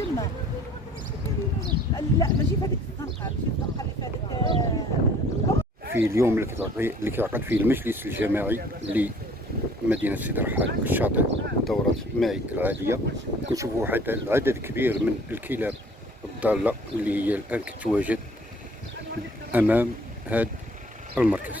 تما. لا ماشي في هذيك الطنقه، ماشي في الطنقه اللي في هذيك. في اليوم اللي كيعقد فيه المجلس الجماعي لمدينة سيدي الرحال الشاطئ دورة ماي العالية، كنشوفوا واحد العدد كبير من الكلاب الضالة اللي هي الآن كتواجد أمام هذا المركز.